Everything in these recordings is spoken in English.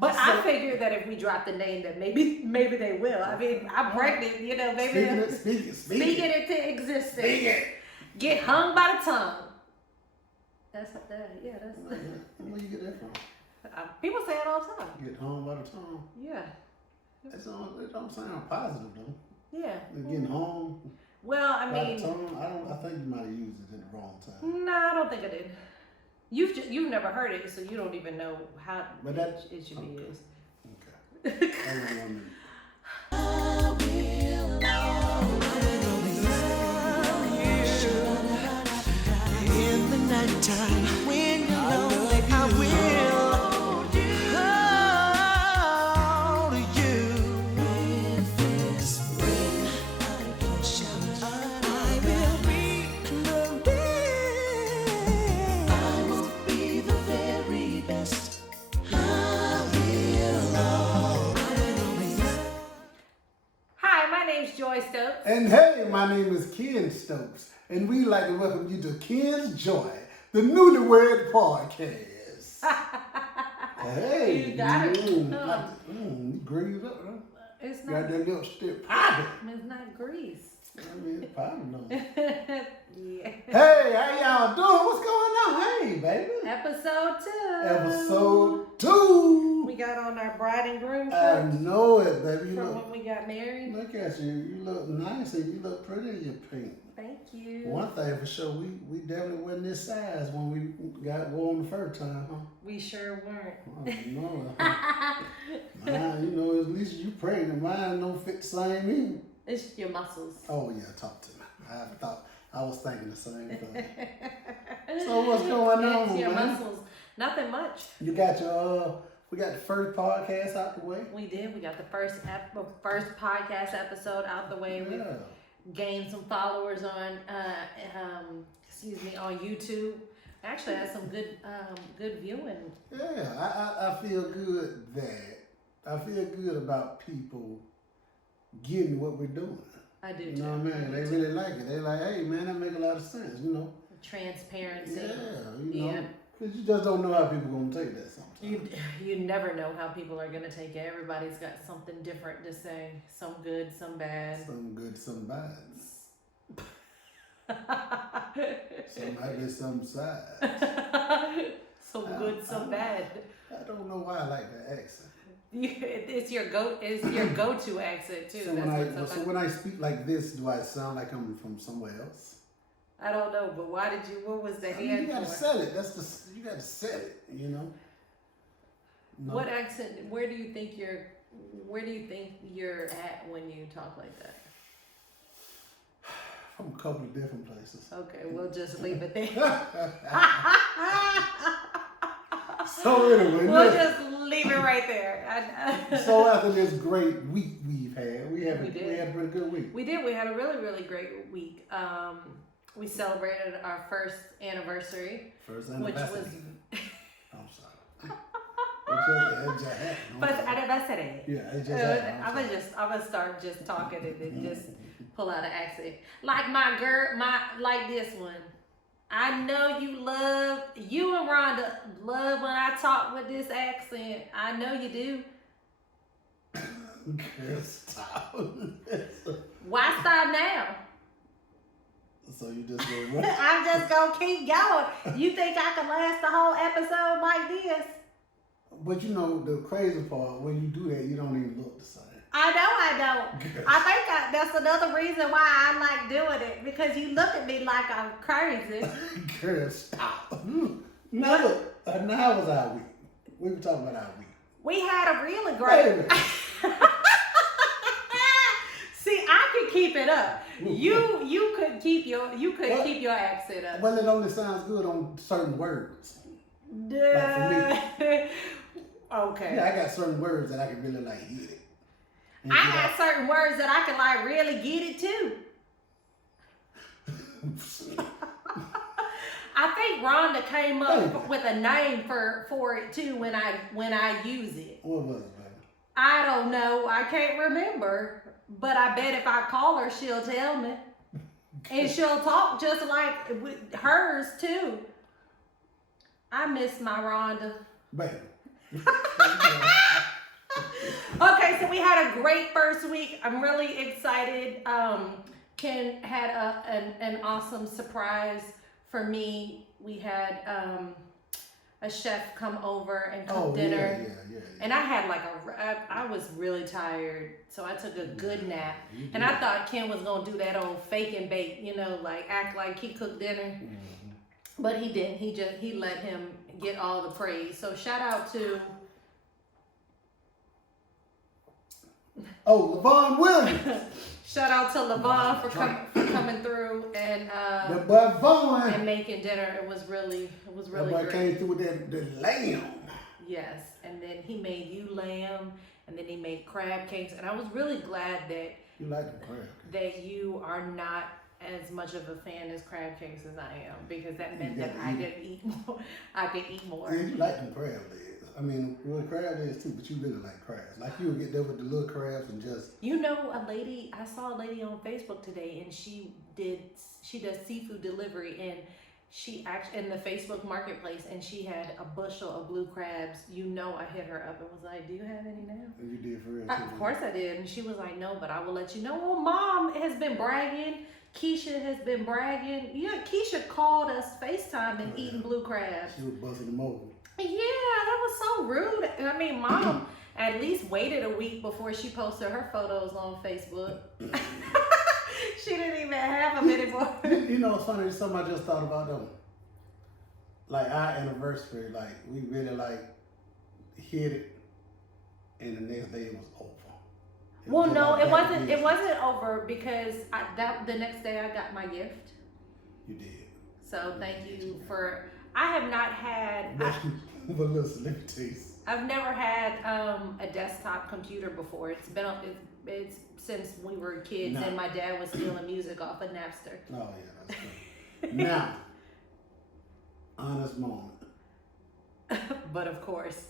But I figured that if we drop the name, that maybe they will. I mean, I'm pregnant, you know, maybe speak it into existence. Speak it. Get hung by the tongue. That's that. Yeah, that's. Where you get that from? People say it all the time. Get hung by the tongue. Yeah. It don't sound positive though. Yeah. Getting hung. Well, I mean, by the tongue. I think you might have used it in the wrong time. No, I don't think I did. You've never heard it, so you don't even know how it should be used. Okay. I don't want to. In the nighttime when you're lonely, I will hold you. If this rain, I can shower. I will be the best. I will be the very best. Hi, my name's Joi Stokes. And hey, my name is Ken Stokes. And we'd like to welcome you to Ken's Joi, the Newlywed Podcast. Hey, you got it. You grease up, huh? It's not. Got that little stick popping. It's not grease. I mean, it's popping though. Yeah. Hey, how y'all doing? What's going on? Hey, baby. Episode 2. Episode 2. We got on our bride and groom I shirts know it, baby. from when we got married. Look at you. You look nice and you look pretty in your pink. Thank you. One thing for sure, we definitely wasn't this size when we got worn the first time, huh? We sure weren't. Oh, no. Mine, you know, at least you pregnant. Mine don't fit the same either. It's your muscles. Oh, yeah, talk to me. I was thinking the same thing. So what's going on, It's your man? muscles. Nothing much. You got your, we got the first podcast out the way. We did. We got the first podcast episode out the way. Yeah. We gained some followers on, on YouTube. Actually, had some good viewing. Yeah, I feel good I feel good about people getting what we're doing. I do You too. know what I mean? They really like it. They like, hey, man, that make a lot of sense, you know? Transparency. Yeah, you know? Yeah. Because you just don't know how people going to take that sometimes. You never know how people are going to take it. Everybody's got something different to say. Some good, some bad. Some good, some bad. Some might be some sad. Some good, some bad. I don't know why I like that accent. It's your go-to accent too. So when I speak like this, do I sound like I'm from somewhere else? I don't know, but why did you? What was the hand? You got to sell it. You got to sell it. You know. No. What accent? Where do you think you're at when you talk like that? From a couple of different places. Okay, we'll just leave it there. So anyway, we'll just leave it right there. So after this great week we've had, we had a pretty good week. We did. We had a really, really great week. We celebrated our first anniversary. First anniversary. Which was. I'm sorry. First anniversary. Yeah, it just I'm gonna start just talking and then just pull out an accent. Like my girl, like this one. I know you and Rhonda love when I talk with this accent. I know you do. Girl, stop. Why stop now? So you just go run? I'm just gonna keep going. You think I can last the whole episode like this? But you know, the crazy part, when you do that, you don't even look the same. I know I don't. Girl. I think that's another reason why I like doing it, because you look at me like I'm crazy. Girl, stop. Now look, now was our week. We were talking about our week. We had a really great. See, I could keep it up. You could keep your accent up. Well, it only sounds good on certain words. Like for me. Okay. Yeah, I got certain words that I can really like hit it. And I got certain words that I can like really get it too. I think Rhonda came up with a name for it too when I use it. What was it, baby? I don't know. I can't remember. But I bet if I call her, she'll tell me. And she'll talk just like with hers too. I miss my Rhonda. Baby, Okay, so we had a great first week. I'm really excited. Ken had an awesome surprise for me. We had a chef come over and cook dinner. Yeah. And I had like I was really tired, so I took a good nap. And I thought Ken was gonna do that old fake and bake, like act like he cooked dinner. Mm-hmm. But he didn't. He let him get all the praise. So shout out to LaVon Williams. shout out to LaVon for coming through and The boy Vaughn. and making dinner. It was really That boy great. came through with the lamb. Yes, and then he made you lamb, and then he made crab cakes, and I was really glad that You like the crab. that you are not as much of a fan as crab cakes as I am, because that meant You that gotta I eat could eat more. I could eat more. Yeah, you like them crab legs. I mean, well, crab legs too, but you really like crabs. Like you would get there with the little crabs and just. I saw a lady on Facebook today, and she does seafood delivery, and she actually in the Facebook marketplace, and she had a bushel of blue crabs. I hit her up and was like, "Do you have any now?" And you did for real too. Of course I did, and she was like, "No, but I will let you know." Well, Mom has been bragging. Keisha has been bragging. Yeah, Keisha called us FaceTime and eating blue crabs. She was busting them open. Yeah, that was so rude. I mean, Mom at least waited a week before she posted her photos on Facebook. She didn't even have them anymore. You know, it's funny. It's something I just thought about though. Like our anniversary, like we really like hit it, and the next day it was over. Well, was no, like it back wasn't. to It wasn't over because the next day I got my gift. You did. So thank you for. I have not had. But listen, let me tell you. I've never had a desktop computer before. It's since we were kids No. and my dad was stealing music off of Napster. Oh yeah, that's good. Now, honest moment. But of course,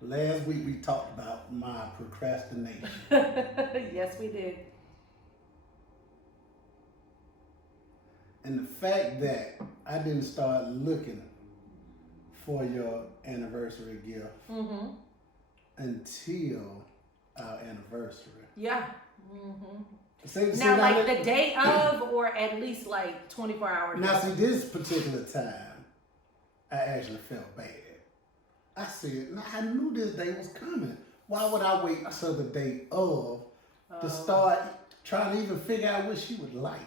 Last week we talked about my procrastination. yes, we did. And the fact that I didn't start looking for your anniversary gift until our anniversary. Yeah. Now, like the day of, or at least like 24 hours. Now, see, this particular time, I actually felt bad. I said, I knew this day was coming. Why would I wait until the day of to start trying to even figure out what she would like?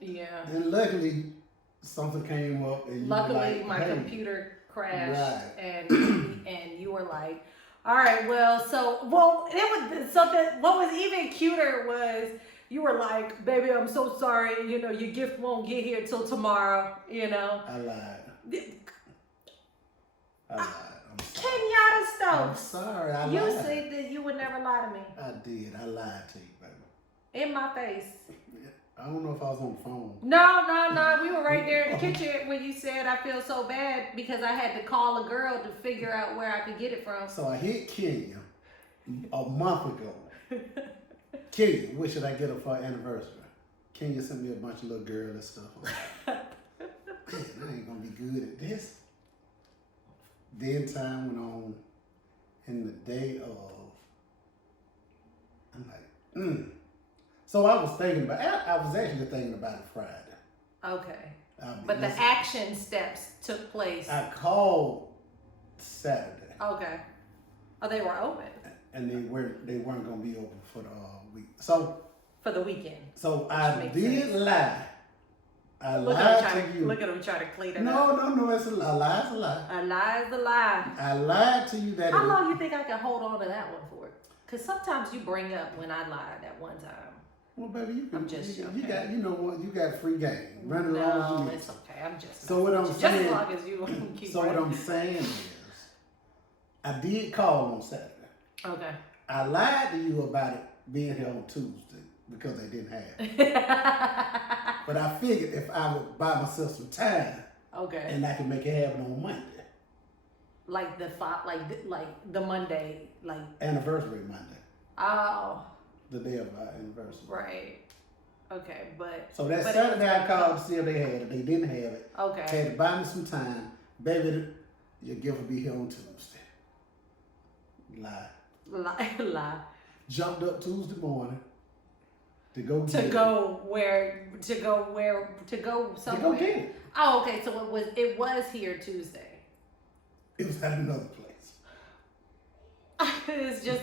Yeah. And luckily, something came up, and Luckily, like, my hey, computer crashed, right. and you were like, "All right, well, it was something. What was even cuter was you were like, "Baby, I'm so sorry. Your gift won't get here till tomorrow." I lied. I'm sorry. Kenyatta I'm Stokes. sorry. I You lied. said that you would never lie to me I did. I lied to you, baby. in my face. I don't know if I was on the phone. No. We were right there in the kitchen when you said I feel so bad because I had to call a girl to figure out where I could get it from. So I hit Kenya a month ago. Kenya, what should I get her for her anniversary? Kenya sent me a bunch of little girly stuff. Man, I ain't gonna be good at this. Then time went on, and the day of, I'm like, So I was actually thinking about it Friday. Okay. But the action steps took place. I called Saturday. Okay. Oh, they were open. And they weren't gonna be open for the week. So For the weekend. So I did lie. I Look lied at to you. Look at him try to clean it up. No, it's a lie. A lie is a lie. A lie is a lie. I lied to you that. How long you think I can hold on to that one for? Because sometimes you bring up when I lied at one time. Well, baby, you can. I'm just you joking. got. You know what? You got free game. Run as long as you No, need. it's okay. I'm just. So what I'm just saying. as long as you keep. So what I'm saying is, I did call on Saturday. Okay. I lied to you about it being here on Tuesday because they didn't have it. But I figured if I would buy myself some time, Okay. and I can make it happen on Monday. Like the Monday, like. Anniversary Monday. Oh. The day of our anniversary. Right. Okay, but. So that but Saturday I called to see if they had it. They didn't have it. Okay. Had to buy me some time. Baby, Your gift will be here on Tuesday. Lie. Lie. Jumped up Tuesday morning to go To get it. go where? To go somewhere. To go get it. Oh, okay. So it was here Tuesday. It was at another place. It's just,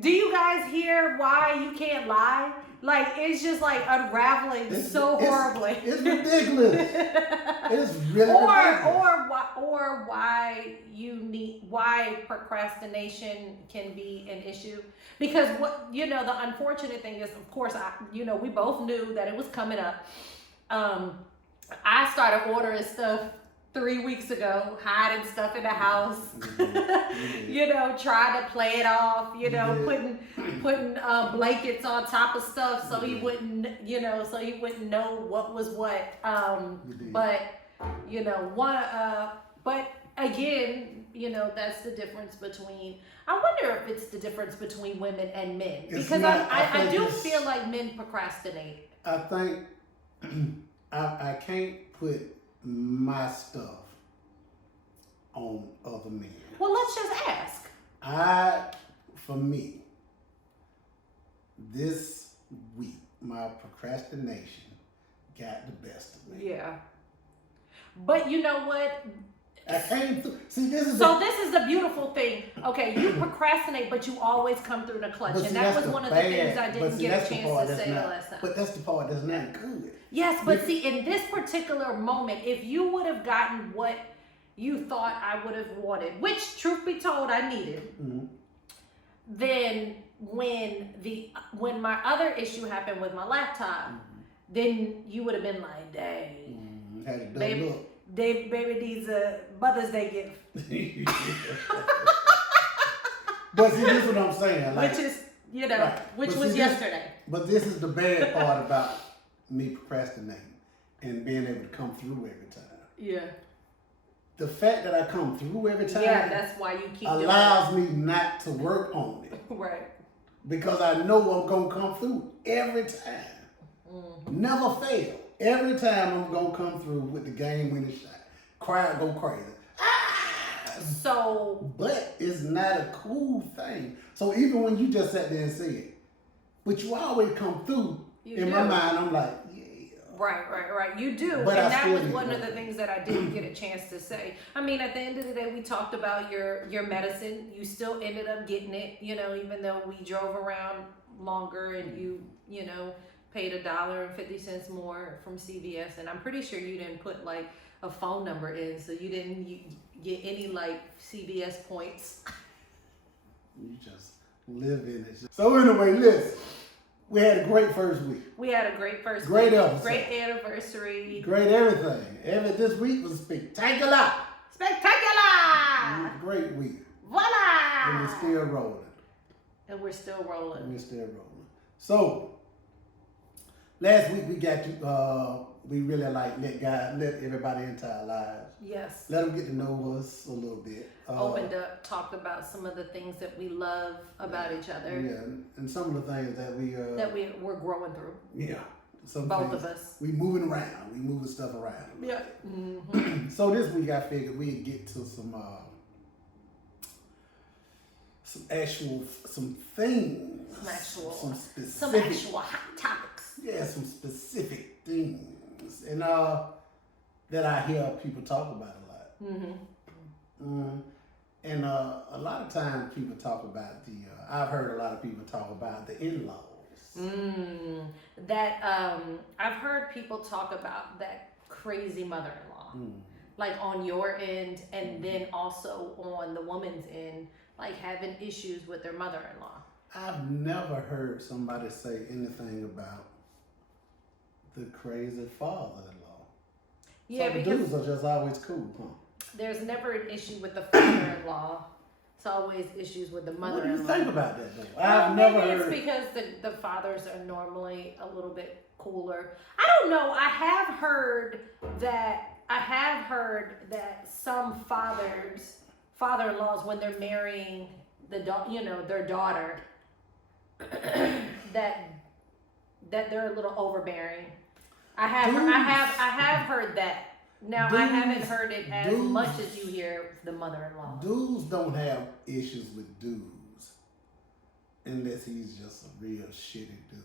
do you guys hear why you can't lie? Like, it's just like unraveling so horribly. It's ridiculous. It's really ridiculous. Or why procrastination can be an issue. Because the unfortunate thing is, of course, we both knew that it was coming up. I started ordering stuff 3 weeks ago, hiding stuff in the house, trying to play it off, putting blankets on top of stuff so he wouldn't, know what was what. But again, that's the difference between. I wonder if it's the difference between women and men, because I do feel like men procrastinate. I think I can't put my stuff on other men. Well, let's just ask. For me, this week, my procrastination got the best of me. Yeah. But you know what? I came through. See, this is the beautiful thing. Okay, you procrastinate, but you always come through the clutch, and that was one of the things I didn't get a chance to say last time. But that's the part that's not good. Yes, but see, in this particular moment, if you would have gotten what you thought I would have wanted, which, truth be told, I needed, then when my other issue happened with my laptop, then you would have been like, dang, Had a double baby, look. baby needs a Mother's Day gift. But see, this is what I'm saying. Like, which is, right. which But was see, yesterday. But this is the bad part about me procrastinating and being able to come through every time. Yeah. The fact that I come through every time, Yeah, that's why you keep allows me not to work on it. Right. Because I know I'm going to come through every time. Never fail. Every time I'm going to come through with the game winning shot. Cry, go crazy. So. But it's not a cool thing. So even when you just sat there and said it, but you always come through, my mind, I'm like, yeah. Right. You do. But and that was one of the things that I didn't get a chance to say. I mean, at the end of the day, we talked about your medicine. You still ended up getting it, even though we drove around longer and you paid $1.50 more from CVS. And I'm pretty sure you didn't put like a phone number in, so you didn't get any like CVS points. You just live in it. So anyway, listen. We had a great first week. We had a great first great week. Episode. Great anniversary. Great everything. This week was spectacular. Spectacular! Great week. Voila! And we're still rolling. And we're still rolling. So, last week we got to, we really let everybody into our lives. Yes. Let them get to know us a little bit. Opened up, talked about some of the things that we love about each other. Yeah, and some of the things that we're growing through. Yeah. Both of us. We moving around. We moving stuff around. Yeah. So this week I figured we'd get to some actual hot topics. Yeah, some specific things, and that I hear people talk about a lot. And a lot of times people talk about I've heard a lot of people talk about the in-laws. I've heard people talk about that crazy mother-in-law, like on your end, and then also on the woman's end, like having issues with their mother-in-law. I've never heard somebody say anything about the crazy father-in-law. Yeah, so because dudes are just always cool, huh? There's never an issue with the father-in-law. It's always issues with the mother-in-law. What do you think about that, though? I've never heard. It's because the fathers are normally a little bit cooler. I don't know. I have heard that some father-in-laws, when they're marrying their daughter, that they're a little overbearing. I have heard that. Now, I Dudes- haven't heard it as dudes- much as you hear the mother-in-law. Dudes don't have issues with dudes unless he's just a real shitty dude.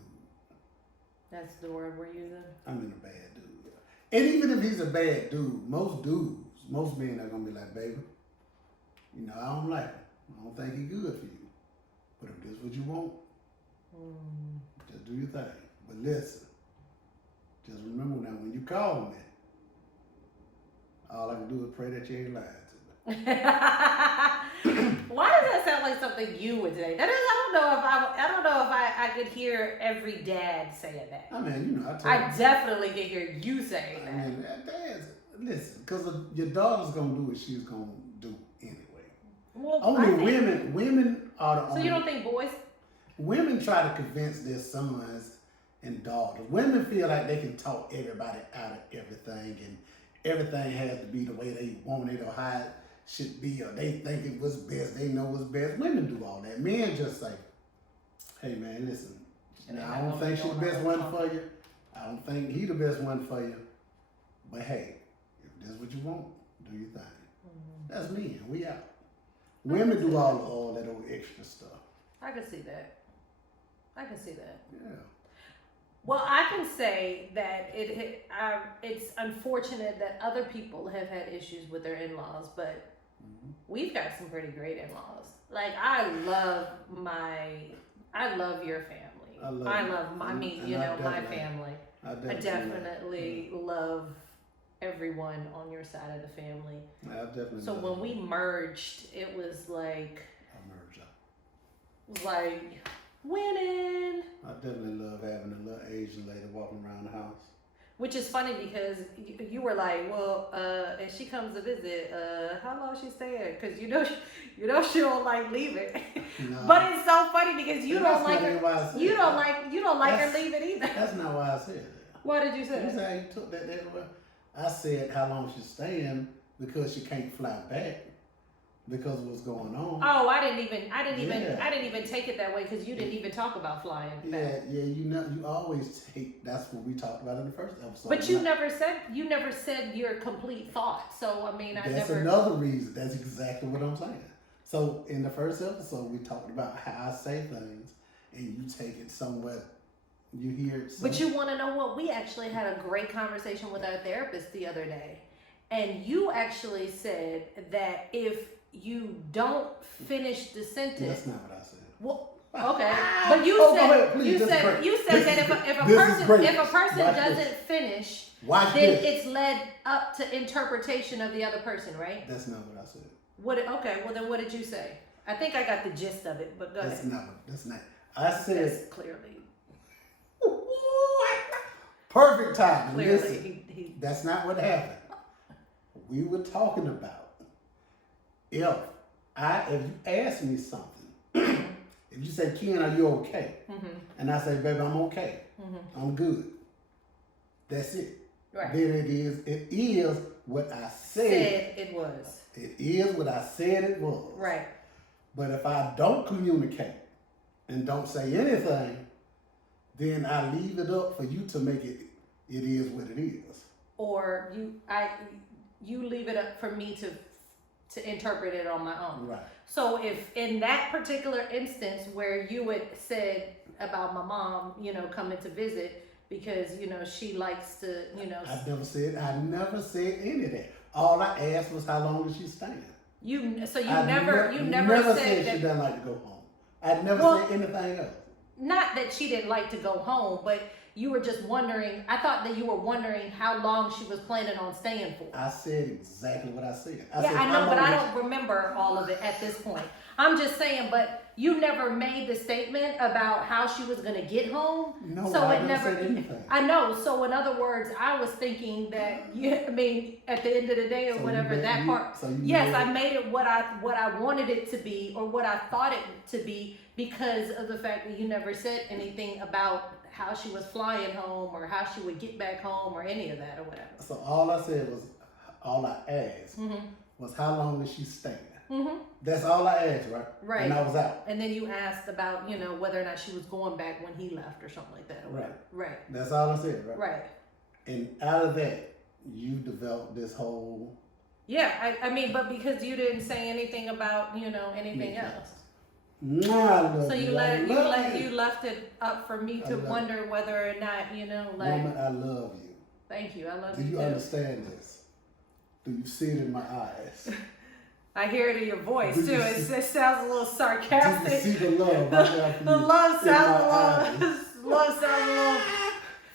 That's the word we're using. I mean, a bad dude. And even if he's a bad dude, most men are gonna be like, baby, you know, I don't like him. I don't think he's good for you. But if this is what you want, just do your thing. But listen, just remember now, when you call me, all I can do is pray that you ain't lying to me. Why does that sound like something you would say? That is, I don't know if I could hear every dad saying that. I mean, you know, I definitely can hear you saying I that. mean, dads, listen, because your daughter's gonna do what she's gonna do anyway. Well, Women are the so only. you don't think boys? Women try to convince their sons and daughters. Women feel like they can talk everybody out of everything, and everything has to be the way they want it or how it should be, or they think it was best, they know what's best. Women do all that. Men just say, hey man, listen, I don't think she's the best one for you. I don't think he the best one for you. But hey, if that's what you want, do your thing. That's men. We out. Women do all that old extra stuff. I can see that. Yeah. Well, I can say that it's unfortunate that other people have had issues with their in-laws, but we've got some pretty great in-laws. Like I love your family. My family. I definitely love everyone on your side of the family. I definitely. So when we merged, it was like winning. I definitely love having a little Asian lady walking around the house. Which is funny because you were like, well, if she comes to visit, how long she staying? Because you know she don't like leaving. No. But it's so funny because you don't like her. You don't like her leaving either. That's not why I said it. Why did you say You that? said you took that way. I said how long she's staying because she can't fly back because of what's going on. Oh, I didn't even take it that way because you didn't even talk about flying back. Yeah, you always take. That's what we talked about in the first episode. But you never said your complete thought. So I mean, That's another reason. That's exactly what I'm saying. So in the first episode, we talked about how I say things, and you take it somewhere. You hear it. But you want to know what? We actually had a great conversation with our therapist the other day, and you actually said that if you don't finish the sentence, that's not what I said. Well, okay, but you said that if a person doesn't finish, then it's led up to interpretation of the other person, right? That's not what I said. Okay, well then what did you say? I think I got the gist of it, but go ahead. That's not. I said That's clearly. Perfect time. Clearly, Listen, that's not what happened. We were talking about if you ask me something, if you say, Ken, are you okay? And I say, baby, I'm okay. I'm good. That's it. Right. Then it is what I said. It was. It is what I said it was. Right. But if I don't communicate and don't say anything, then I leave it up for you to make it is what it is. Or you leave it up for me to interpret it on my own. Right. So if in that particular instance where you had said about my mom, coming to visit because, she likes to, I never said any of that. All I asked was how long is she staying? You never said said she doesn't like to go home. I never said anything else. Not that she didn't like to go home, but you were just wondering. I thought that you were wondering how long she was planning on staying for. I said exactly what I said. I know, but I don't remember all of it at this point. I'm just saying, but you never made the statement about how she was going to get home. No, so I it never said anything. I know. So in other words, I was thinking that at the end of the day or whatever, that part. Yes, I made it what I wanted it to be or what I thought it to be because of the fact that you never said anything about how she was flying home or how she would get back home or any of that or whatever. So all I asked was how long is she staying? That's all I asked, right? Right. And I was out. And then you asked about, whether or not she was going back when he left or something like that. Or right. Right. That's all I said, right? Right. And out of that, you developed this whole. Yeah, I mean, but because you didn't say anything about, anything else. So You left it up for me to wonder whether or not, Woman, I love you. Thank you. I love Do you you too. understand this? Do you see it in my eyes? I hear it in your voice Do too. you It sounds a little Do you sarcastic. see the love I have for The you love in my sounds eyes? a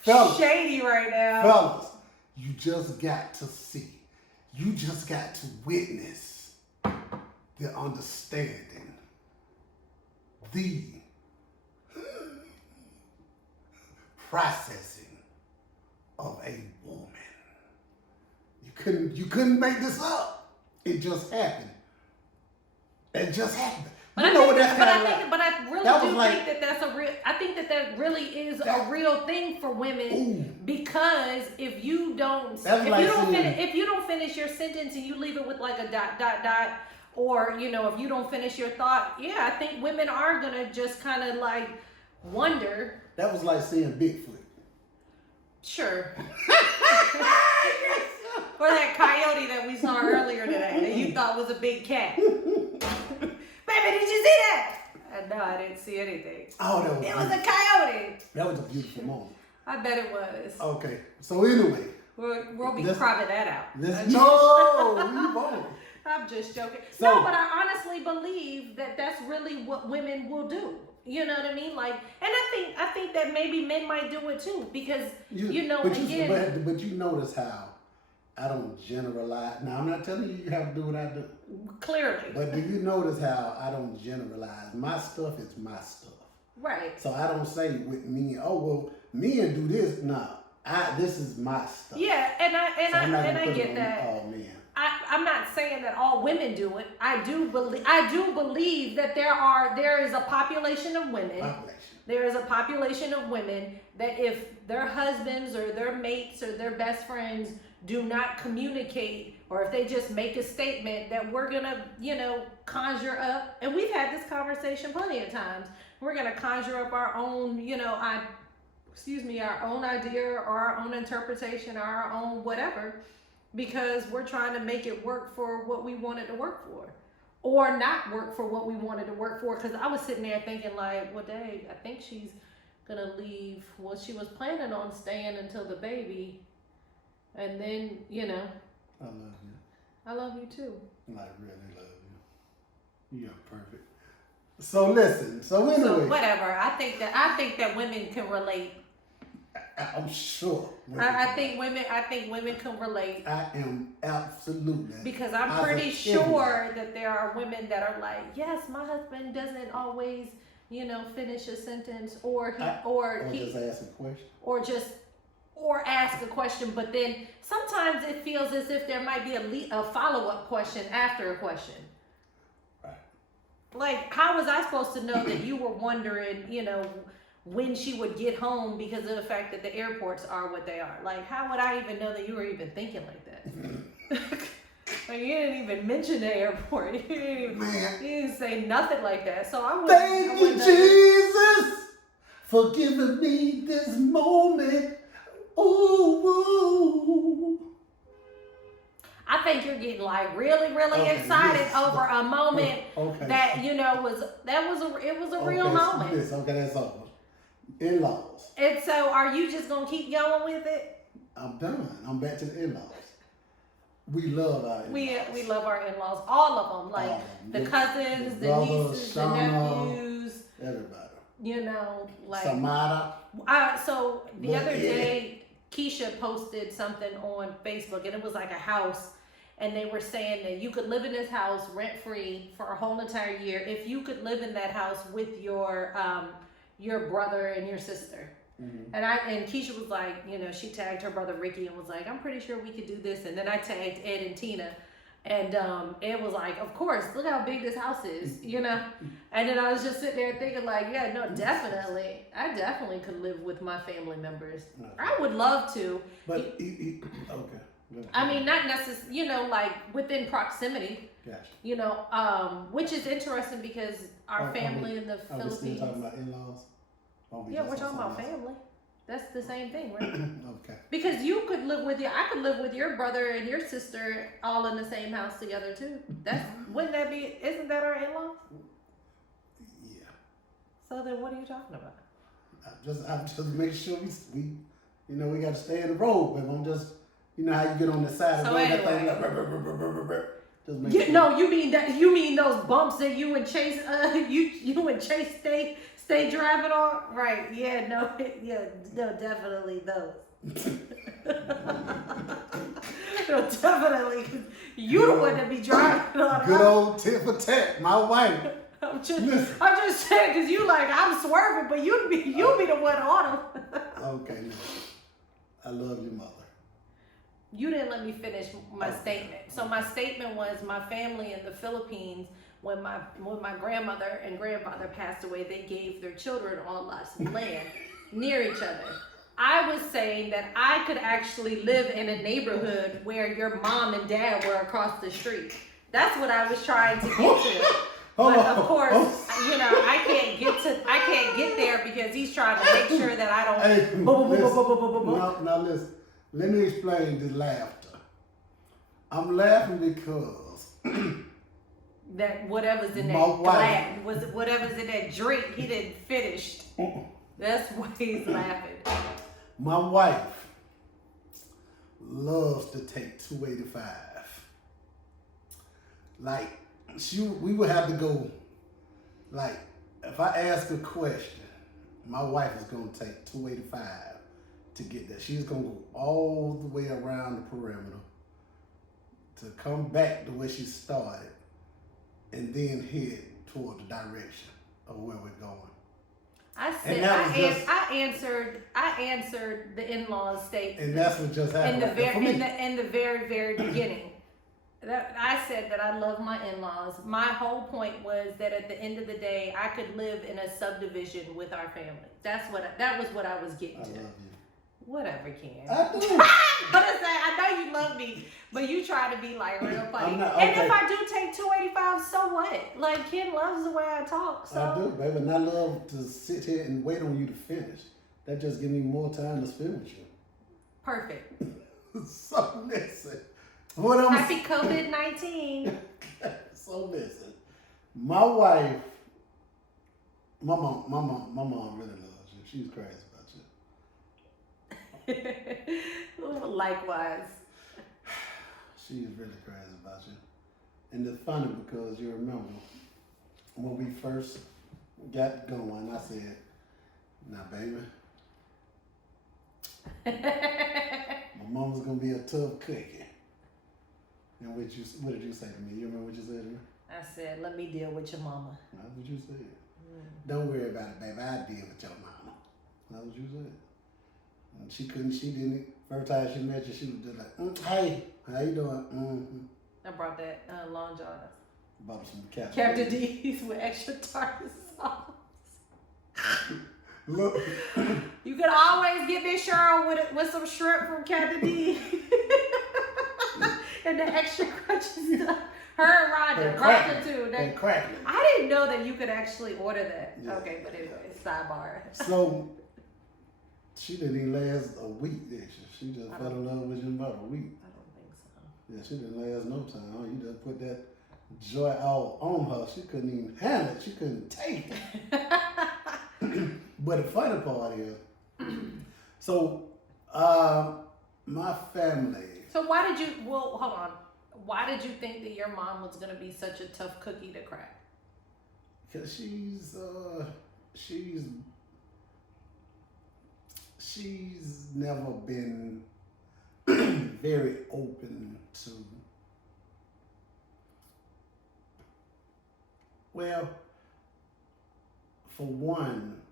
Fellas, little shady right now. fellas, you just got to see. You just got to witness the understanding, the processing of a woman. You couldn't make this up. It just happened. It just happened. But I really think that that's a real. I think that really is a real thing for women because if you don't finish your sentence and you leave it with like a ... or if you don't finish your thought, I think women are gonna just kind of like wonder. That was like seeing Bigfoot. Sure. Or that coyote that we saw earlier today that you thought was a big cat. Baby, did you see that? No, I didn't see anything. Oh, it was a coyote. That was a beautiful moment. I bet it was. Okay, so anyway. We'll be cropping that out. No, we won't. I'm just joking. So, no, but I honestly believe that that's really what women will do. You know what I mean? Like, and I think that maybe men might do it too because but you notice how I don't generalize. Now I'm not telling you have to do what I do. Clearly. But do you notice how I don't generalize? My stuff is my stuff. Right. So I don't say with men, men do this. No, this is my stuff. Yeah, and I get that. Oh man. I'm not saying that all women do it. I do believe that there is a population of women. There is a population of women that if their husbands or their mates or their best friends do not communicate, or if they just make a statement that we're gonna, conjure up, and we've had this conversation plenty of times. We're gonna conjure up our own, our own idea or our own interpretation or our own whatever. Because we're trying to make it work for what we wanted to work for. Or not work for what we wanted to work for. Because I was sitting there thinking like, well, dang, I think she's going to leave. Well, she was planning on staying until the baby. And then, I love you. I love you too. I really love you. You're perfect. So listen. So anyway. So whatever. I think that women can relate. I'm sure. I think women can relate. I am absolutely. Because I'm pretty sure that there are women that are like, yes, my husband doesn't always, finish a sentence, or just ask a question, or ask a question. But then sometimes it feels as if there might be a follow-up question after a question. Right. Like, how was I supposed to know that you were wondering, when she would get home because of the fact that the airports are what they are? Like, how would I even know that you were even thinking like that? Like, you didn't even mention the airport. You didn't say nothing like that. So I wouldn't. Thank you, Jesus, for giving me this moment. Ooh. I think you're getting like really, really excited over a moment that it was a real moment. That's over. In-laws. And so, are you just gonna keep going with it? I'm done. I'm back to the in-laws. We love our in-laws. We love our in-laws, all of them, like the cousins, the nieces, the nephews, everybody. Like Samara. So the other day, Keisha posted something on Facebook, and it was like a house, and they were saying that you could live in this house rent-free for a whole entire year if you could live in that house with your brother and your sister. Mm-hmm. And Keisha was like, she tagged her brother Ricky and was like, I'm pretty sure we could do this. And then I tagged Ed and Tina, and Ed was like, of course, look how big this house is, And then I was just sitting there thinking like, yeah, no, definitely, I definitely could live with my family members. Okay. I would love to. But okay. I mean, not necessarily, like within proximity. Gotcha. Which is interesting because our family in the Philippines. Are we still talking about in-laws? Yeah, we're talking about family. That's the same thing, right? Okay. Because you could live with I could live with your brother and your sister all in the same house together too. Wouldn't that be, isn't that our in-laws? Yeah. So then what are you talking about? I'm just making sure we we got to stay in the road, but I'm just, how you get on the side of the road, that thing like, just make sure. No, you mean those bumps that you and Chase, you and Chase stay driving on, right? Yeah, no, definitely those. No, definitely. You the one that be driving on. Good old tit for tat, my wife. I'm just saying, cause you like, I'm swerving, but you be the one on them. Okay, no. I love your mother. You didn't let me finish my statement. So my statement was, my family in the Philippines, when my grandmother and grandfather passed away, they gave their children all lots of land near each other. I was saying that I could actually live in a neighborhood where your mom and dad were across the street. That's what I was trying to get to. But of course, I can't get there because he's trying to make sure that I don't. Hey, now listen. Let me explain the laughter. I'm laughing because that whatever's in my that wife, glass, whatever's in that drink, he didn't finish. That's why he's laughing. My wife loves to take 285. Like, we would have to go, like, if I ask a question, my wife is going to take 285 to get there. She's going to go all the way around the perimeter to come back to where she started and then head toward the direction of where we're going. I said I answered the in-laws statement. And that's what just happened. In the very, very beginning. I said that I love my in-laws. My whole point was that at the end of the day, I could live in a subdivision with our family. That was what I was getting to. I love you. Whatever, Ken. I do. But I know you love me, but you try to be like real funny. And if I do take 285, so what? Like, Ken loves the way I talk. So I do, baby, and I love to sit here and wait on you to finish. That just gives me more time to spend with you. Perfect. So listen. Happy COVID-19. So listen. My wife, my mom really loves you. She's crazy about you. Likewise. She's really crazy about you. And it's funny because you remember when we first got going, I said, now baby, my mama's gonna be a tough cookie. And what did you say to me? You remember what you said to me? I said, let me deal with your mama. That's what you said. Don't worry about it, baby. I'll deal with your mama. That's what you said. And she didn't. First time she met you, she was just like, hey, how you doing? Mm-hmm. I brought that Long John. Bought some Captain D's with extra tartar sauce. Look. You can always get Miss Cheryl with some shrimp from Captain D. And the extra crunchy stuff. Her and Rhonda too. I didn't know that you could actually order that. Yeah. Okay, but anyway, sidebar. So she didn't even last a week, did she? She just fell in love with you in about a week. I don't think so. Yeah, she didn't last no time. Oh, you just put that joy all on her. She couldn't even handle it. She couldn't take it. But the funny part is, so my family. So why did you? Well, hold on. Why did you think that your mom was gonna be such a tough cookie to crack? Because she's never been very open to. Well, for one,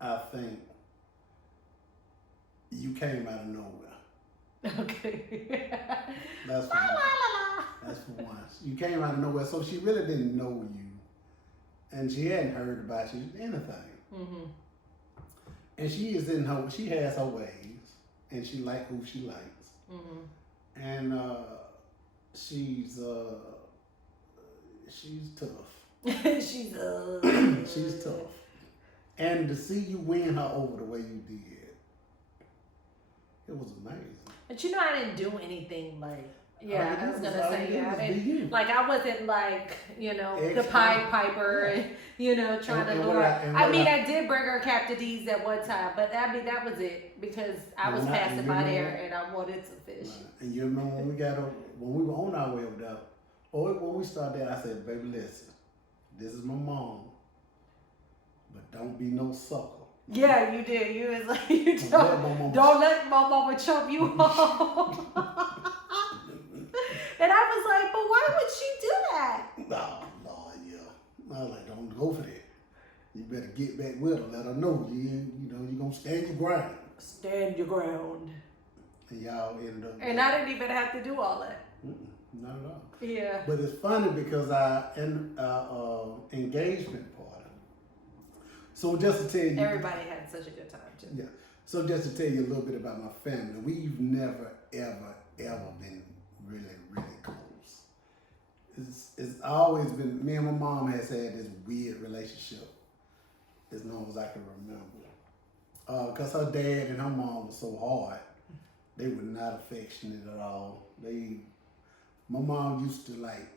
I think you came out of nowhere. Okay. That's for one. You came out of nowhere, so she really didn't know you, and she hadn't heard about you anything. Mm-hmm. And she has her ways, and she likes who she likes. Mm-hmm. And she's tough. She's tough. And to see you win her over the way you did, It was amazing. But you know, I didn't do anything like. Yeah, All I you was did gonna all say you did yeah. I was be didn't, you. like I wasn't like the Extra. Pied Piper Yeah. and trying And to what lure. and I what mean, I did bring her Captain D's at one time, but I mean that was it because I was And I- passing and by you know there what? and I wanted some fish. And you remember when we were on our way over there, or when we started there, I said, baby, listen, this is my mom, but don't be no sucker. Yeah, you did. You was like, you Don't let my mama- don't let my mama chump you off. And I was like, but why would she do that? Oh, Lord, yeah. I was like, don't go for that. You better get back with her, let her know you gonna stand your ground. Stand your ground. And y'all ended up. And I didn't even have to do all that. Not at all. Yeah. But it's funny because our engagement party. So just to tell you, Everybody had such a good time too. yeah. So just to tell you a little bit about my family, we've never, ever, ever been really, really close. It's always been, me and my mom has had this weird relationship as long as I can remember. Because her dad and her mom were so hard, they were not affectionate at all. My mom used to like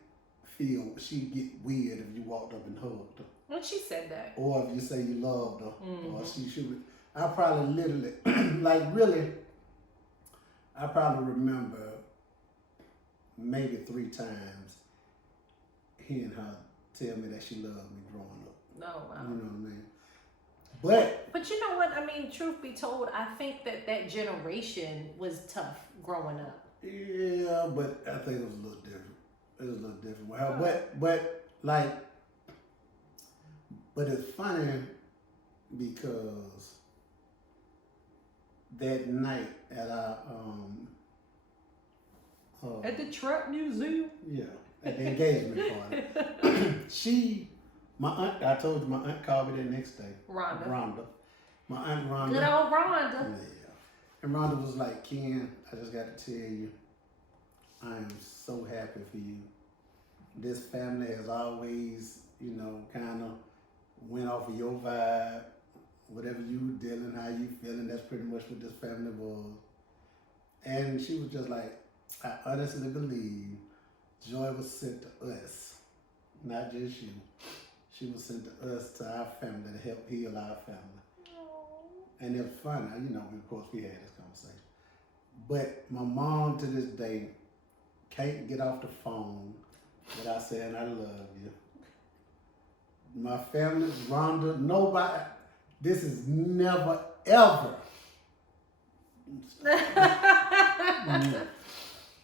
feel, she'd get weird if you walked up and hugged her. When she said that. Or if you say you loved her, or she should. I probably literally, like really, I probably remember maybe 3 times hearing her tell me that she loved me growing up. No, wow. You know what I mean? But you know what? I mean, truth be told, I think that generation was tough growing up. Yeah, but I think it was a little different. It was a little different. Well, but it's funny because that night at our At the Trap Museum. yeah, at the engagement party, my aunt, I told you my aunt called me the next day. Rhonda. My aunt Rhonda. Good old Rhonda. Yeah. And Rhonda was like, Ken, I just got to tell you, I am so happy for you. This family has always, kind of went off of your vibe. Whatever you were dealing, how you feeling, that's pretty much what this family was. And she was just like, I honestly believe Joy was sent to us, not just you. She was sent to us, to our family, to help heal our family. Aww. And it's funny, of course we had this conversation. But my mom to this day can't get off the phone without saying I love you. My family, Rhonda, nobody, this is never, ever.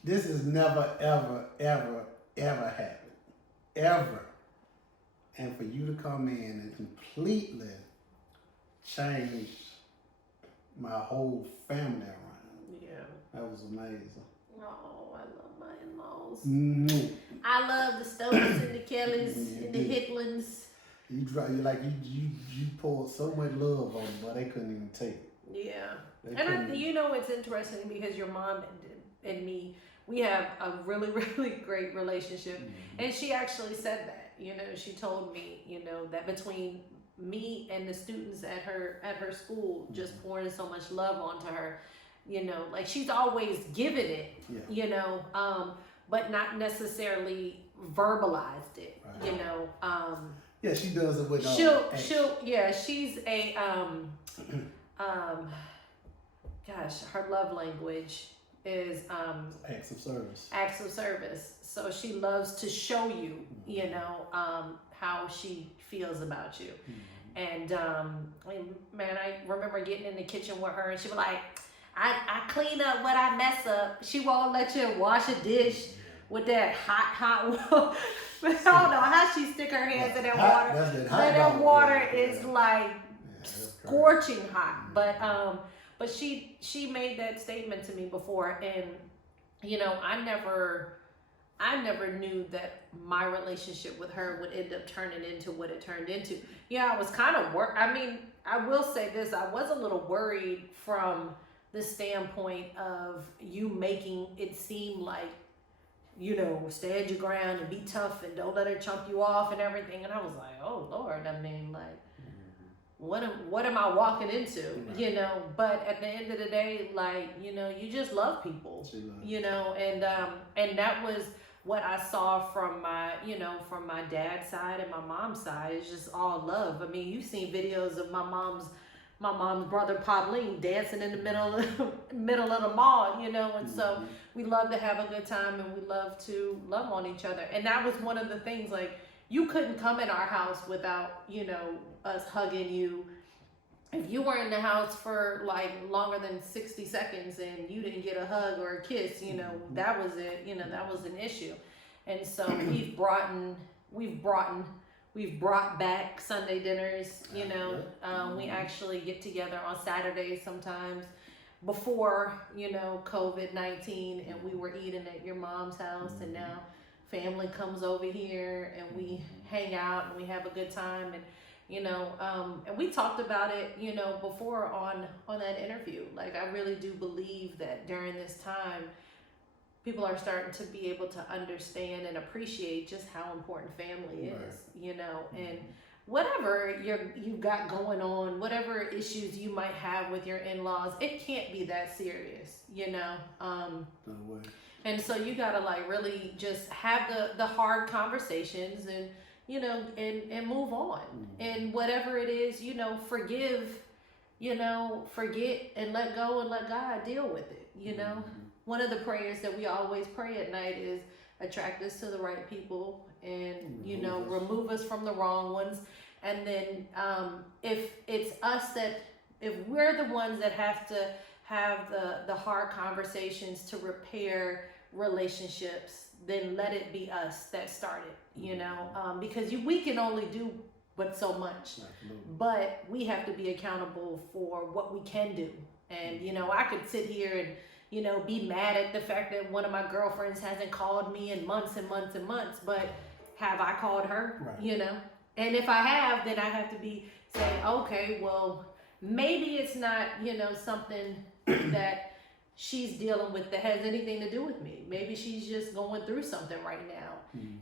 This is never, ever, ever, ever happened. Ever. And for you to come in and completely change my whole family around. Yeah. That was amazing. Oh, I love my in-laws. Mm-hmm. I love the Stokes and the Kellys and the Hicklands. You poured so much love on them, but they couldn't even take it. Yeah. And it's interesting because your mom and me, we have a really, really great relationship. Mm-hmm. And she actually said that, she told me, that between me and the students at her school, just pouring so much love onto her, like she's always given it, but not necessally verbalized it, Right. Yeah, she does it with she's a gosh, her love language is acts of service. Acts of service. So she loves to show you, how she feels about you. And man, I remember getting in the kitchen with her and she was like, I clean up what I mess up. She won't let you wash a dish with that hot water. But I don't know how she stick her hands in that water. That water is like scorching hot. But she made that statement to me before, and I never knew that my relationship with her would end up turning into what it turned into. Yeah, I was kind of I will say this, I was a little worried from the standpoint of you making it seem like, stand your ground and be tough and don't let her chump you off and everything. And I was like, oh Lord, what am I walking into? Right. You know, but at the end of the day, like, you know, you just love people, you know, and that was what I saw from my, you know, from my dad's side and my mom's side. It's just all love. I mean, you've seen videos of my mom's brother Pauline dancing in the middle of the mall, you know, and so we love to have a good time and we love to love on each other. And that was one of the things, like, you couldn't come in our house without, you know, us hugging you. If you were in the house for like longer than 60 seconds and you didn't get a hug or a kiss, you know, that was it, you know, that was an issue. And so we've brought back Sunday dinners, you know. We actually get together on Saturdays sometimes before, you know, COVID-19, and we were eating at your mom's house, and now family comes over here and we hang out and we have a good time. And you know, and we talked about it, you know, before on that interview. Like, I really do believe that during this time, people are starting to be able to understand and appreciate just how important family is, you know, and whatever you've got going on, whatever issues you might have with your in-laws, it can't be that serious, you know. No way. And so you gotta like really just have the hard conversations and, you know, and move on. And whatever it is, you know, forgive, you know, forget and let go and let God deal with it, you know. One of the prayers that we always pray at night is attract us to the right people and, you know, remove us from the wrong ones. And then if it's us that, if we're the ones that have to have the hard conversations to repair relationships, then let it be us that started, you know, because we can only do but so much. But we have to be accountable for what we can do. And, you know, I could sit here and, you know, be mad at the fact that one of my girlfriends hasn't called me in months and months and months, but have I called her? Right. You know? And if I have, then I have to be saying, okay, well, maybe it's not, you know, something that she's dealing with that has anything to do with me. Maybe she's just going through something right now.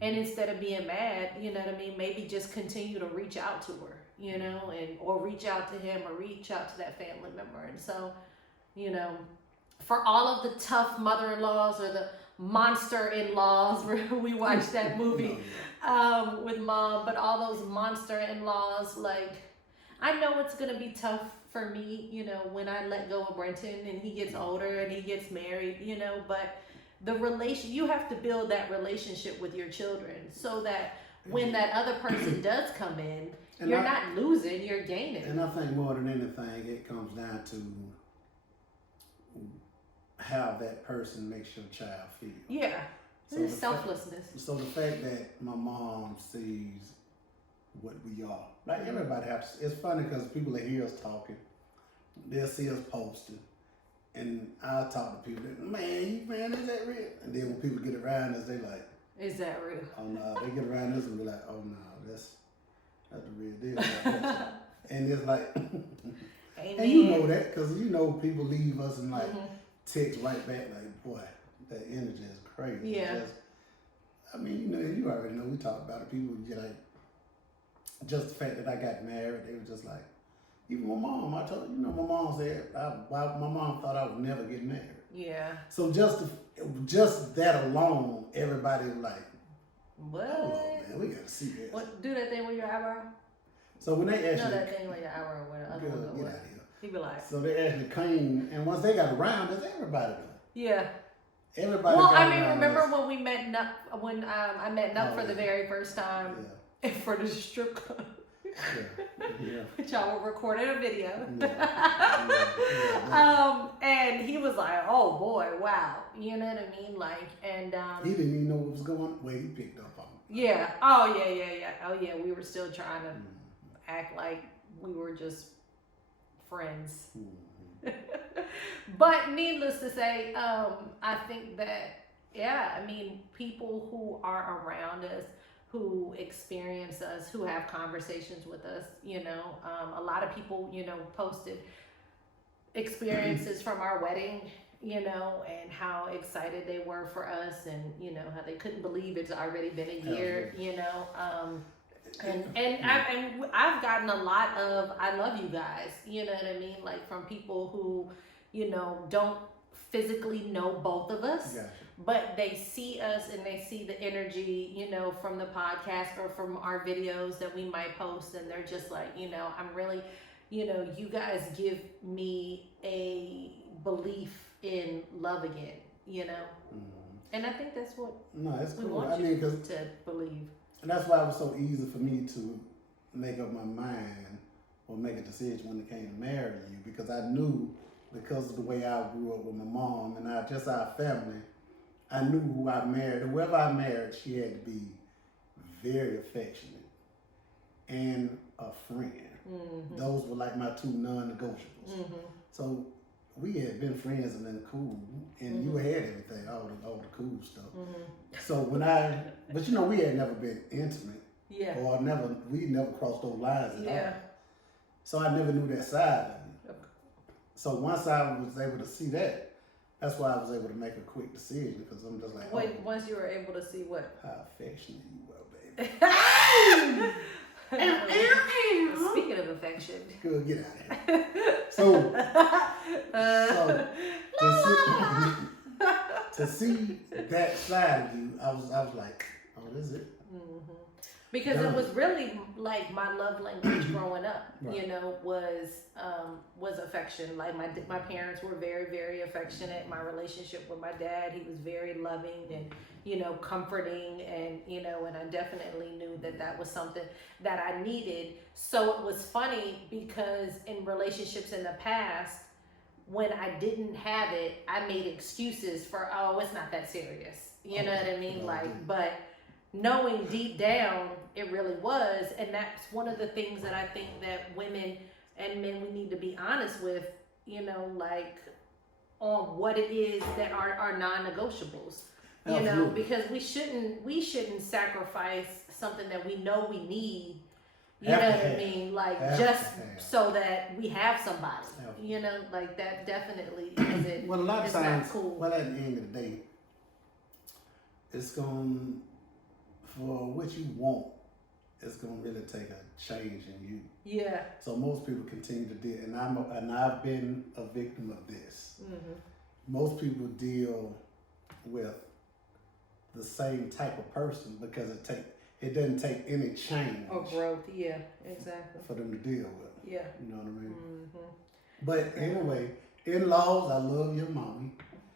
And instead of being mad, you know what I mean, maybe just continue to reach out to her, you know, and or reach out to him or reach out to that family member. And so, you know, for all of the tough mother-in-laws or the monster-in-laws, we watched that movie with mom, but all those monster-in-laws, like, I know it's gonna be tough for me, you know, when I let go of Brenton and he gets older and he gets married, you know, but you have to build that relationship with your children so that when that other person does come in, and you're not losing, you're gaining. And I think more than anything, it comes down to how that person makes your child feel. Yeah, So it's selflessness. So the fact that my mom sees what we are, like everybody has to, it's funny because people that hear us talking, they'll see us posting, and I'll talk to people, man, is that real? And then when people get around us, they like, is that real? Oh no, they get around us and be like, oh no, that's the real deal. And it's like, Amen. and you know that, because you know people leave us and like text right back like, boy, that energy is crazy. Yeah. I mean, you know, you already know, we talk about it. People get like, just the fact that I got married, they were just like, even my mom, I told you, know, my mom said, my mom thought I would never get married. Yeah. So just that alone, everybody was like, what? Hold on, man, we gotta see this. What? Do that thing with your eyebrow? So when they No, actually, that thing with your eyebrow. Where the other one get go. out of here. He be like, So they actually came, and once they got around us, everybody did. yeah. Everybody. Well, got I mean, around remember us. when we met Nup? When I met Nup for the very first time Yeah, for the strip club. yeah. Which y'all were recording a video. Yeah. And he was like, "Oh boy, wow," you know what I mean? Like, and He didn't even know what was going on. Well, he picked up on it. yeah, oh yeah. Oh yeah, we were still trying to act like we were just friends. But needless to say, I think that, yeah, I mean, people who are around us, who experience us, who have conversations with us, you know, a lot of people, you know, posted experiences from our wedding, you know, and how excited they were for us, and, you know, how they couldn't believe it's already been a year, you know. I've gotten a lot of I love you guys, you know what I mean, like from people who, you know, don't physically know both of us, Gotcha. but they see us and they see the energy, you know, from the podcast or from our videos that we might post, and they're just like, you know, I'm really, you know, you guys give me a belief in love again, you know. And I think that's what it's we cool. want I you mean, cause to believe. and that's why it was so easy for me to make up my mind or make a decision when it came to marrying you, because I knew, because of the way I grew up with my mom and just our family, I knew who I married. Whoever I married, she had to be very affectionate and a friend. Mm-hmm. Those were like my two non-negotiables. Mm-hmm. So we had been friends and been cool, and you had everything, all the cool stuff. Mm-hmm. So but you know, we had never been intimate, Yeah. or we never crossed those lines at Yeah. all. So I never knew that side of me. Okay. So once I was able to see that, that's why I was able to make a quick decision, because I'm just like, Wait, once you were able to see what? how affectionate you were, baby. Speaking of affection. Good, get out of here. So to see that side of you, I was like, oh, this is it. Mm-hmm. Because it was really like my love language growing up, Right. you know, was affection. Like my parents were very, very affectionate. My relationship with my dad, he was very loving and, you know, comforting, and, you know, and I definitely knew that was something that I needed. So it was funny because in relationships in the past, when I didn't have it, I made excuses for, oh, it's not that serious. You know what I mean? Like, but knowing deep down it really was. And that's one of the things that I think that women and men, we need to be honest with, you know, like on what it is that are our non-negotiables, you know, because we shouldn't sacrifice something that we know we need, you know what I mean, like just so that we have somebody, you know, like that definitely isn't, well, a lot of it's times, not cool. well, at the end of the day, it's going, for what you want, it's gonna really take a change in you. Yeah. So most people continue to deal, and I've been a victim of this. Mm-hmm. Most people deal with the same type of person because it doesn't take any change Or growth, yeah, exactly. for them to deal with. Yeah. You know what I mean? Mm-hmm. But anyway, in-laws, I love your mommy.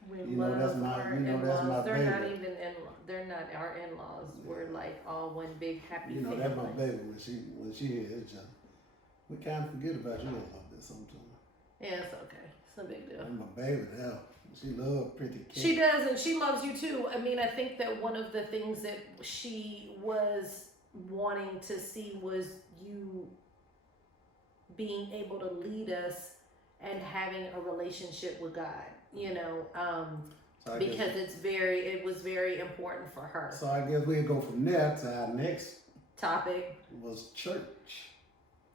We You know, love that's my- our you know, in-laws. that's my They're baby. not even in-laws. They're not our in-laws. We're like all one big happy You know, family. that's my baby. When she here, it's just, we kind of forget about you a little bit sometimes. Yeah, it's okay. It's no big deal. That's my baby now. She loves pretty kids. She does, and she loves you too. I mean, I think that one of the things that she was wanting to see was you being able to lead us and having a relationship with God, you know, So because it was very important for her. So I guess we'll go from there to our next Topic. was church.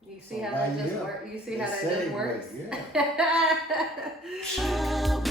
You see So how why that you just here? works? You see how It's that just segue, works? yeah.